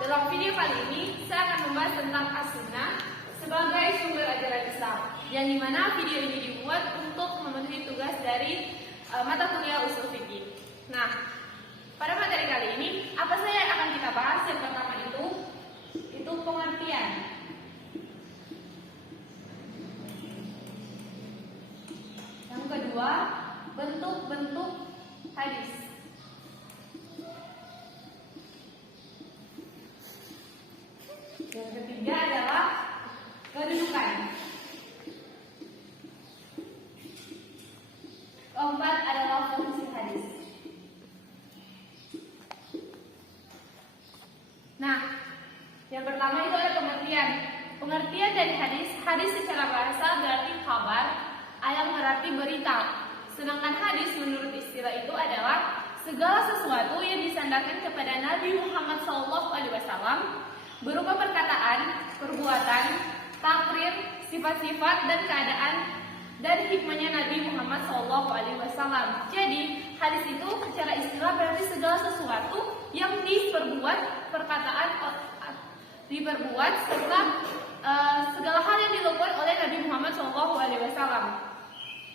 dalam video kali ini saya akan membahas tentang as-sunnah sebagai sumber ajaran Islam, yang dimana video ini dibuat untuk memenuhi tugas dari mata kuliah usul fikih. Nah, pada materi kali ini apa saja yang akan kita bahas? Yang pertama itu pengertian. Yang kedua, bentuk-bentuk hadis. Yang ketiga adalah kedudukan. Keempat adalah fungsi hadis. Nah, yang pertama itu ada pengertian. Pengertian dari hadis. Hadis secara bahasa berarti kabar, yang berarti berita. Sedangkan hadis menurut istilah itu adalah segala sesuatu yang disandarkan kepada Nabi Muhammad SAW berupa perkataan, perbuatan, takrir, sifat-sifat dan keadaan dan hikmahnya Nabi Muhammad SAW. Jadi hadis itu secara istilah berarti segala sesuatu yang diperbuat serta segala hal yang dilakukan oleh Nabi Muhammad SAW.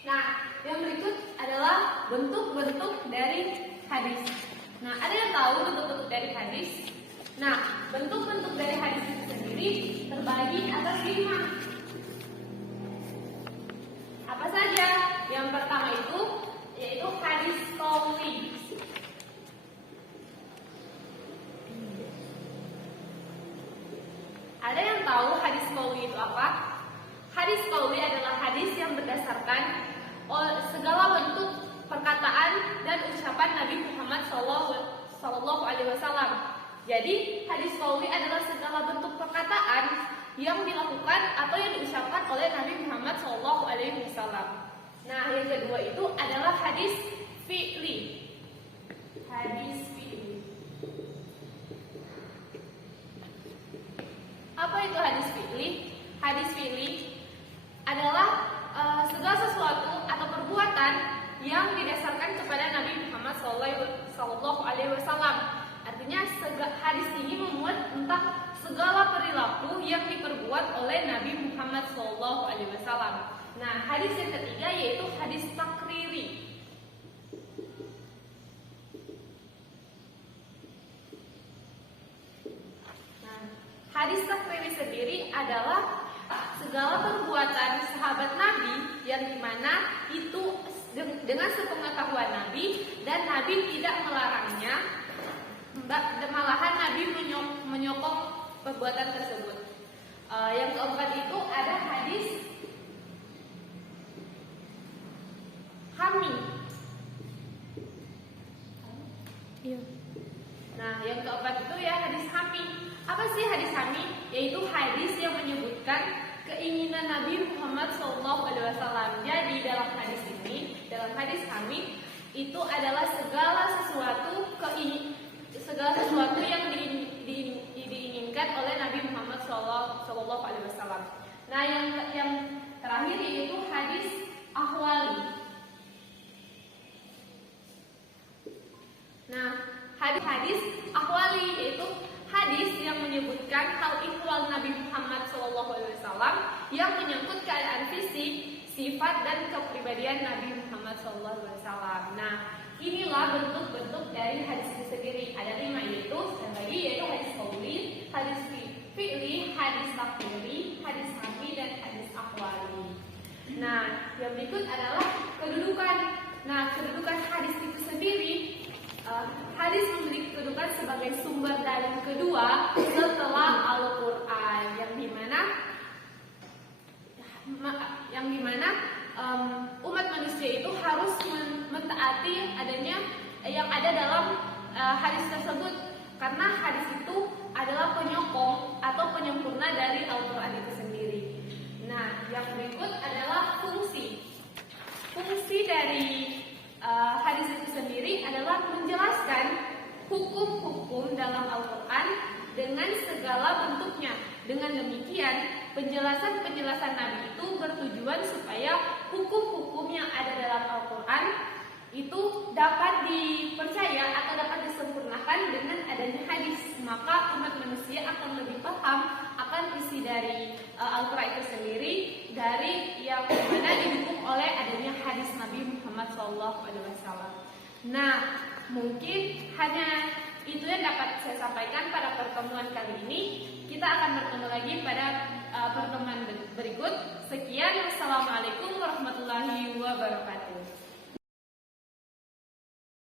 Nah, yang berikut adalah bentuk-bentuk dari hadis. Nah, ada yang tahu bentuk-bentuk dari hadis? Nah, bentuk-bentuk dari hadis itu sendiri terbagi atas 5. Apa saja? Yang pertama itu yaitu hadis qauli. Ada yang tahu hadis qauli itu apa? Hadis qauli adalah hadis yang berdasarkan segala bentuk perkataan dan ucapan Nabi Muhammad SAW. Jadi hadis qauli adalah segala bentuk perkataan yang dilakukan atau yang diucapkan oleh Nabi Muhammad SAW. Nah, yang kedua itu adalah hadis fi'li. Hadis fi'li. Apa itu hadis fi'li? Hadis fi'li adalah segala sesuatu atau perbuatan yang didasarkan kepada Nabi Muhammad SAW. Artinya hadis ini memuat tentang segala perilaku yang diperbuat oleh Nabi Muhammad SAW. Nah, hadis yang ketiga yaitu hadis takriri. Nah, hadis takriri sendiri adalah segala perbuatan sahabat Nabi yang dimana itu dengan sepengetahuan Nabi dan Nabi tidak melarangnya. Malahan Nabi menyokong perbuatan tersebut. Yang keempat itu ada hadis hami. Nah, yang keempat itu ya hadis hami. Apa sih hadis hami? Yaitu hadis yang menyebutkan keinginan Nabi Muhammad SAW. Jadi dalam hadis hami itu adalah segala sesuatu yang diinginkan oleh Nabi Muhammad SAW. Nah, yang terakhir yaitu hadis ahwali. Nah, hadis ahwali yaitu hadis yang menyebutkan hal ihwal Nabi Muhammad SAW yang menyangkut keadaan fisik, sifat dan kepribadian Nabi Muhammad SAW. Nah, inilah bentuk-bentuk dari hadis itu sendiri. Ada 5 yaitu hadis qauli, hadis fi'li, hadis takriri, hadis hami dan hadis ahwali. Nah, yang berikut adalah kedudukan. Nah, kedudukan hadis itu sendiri, hadis memiliki kedudukan sebagai sumber dalil kedua setelah Al-Quran, yang dimana umat manusia itu harus mentaati adanya yang ada dalam hadis tersebut, karena hadis itu adalah penyokong atau penyempurna dari Al-Quran itu sendiri. Nah, yang berikut adalah fungsi dari hadis itu sendiri adalah menjelaskan hukum-hukum dalam Al-Quran dengan segala bentuknya. Dengan demikian, penjelasan Nabi itu bertujuan supaya hukum-hukum yang ada dalam Al-Quran itu dapat dipercaya atau dapat disempurnakan dengan adanya hadis. Maka umat manusia akan lebih paham akan isi dari Al-Quran itu sendiri, dari yang mana didukung oleh adanya hadis Nabi Muhammad SAW. Nah, mungkin hanya itu yang dapat saya sampaikan pada pertemuan kali ini. Kita akan bertemu lagi pada pertemuan berikut. Sekian, wassalamualaikum warahmatullahi wabarakatuh.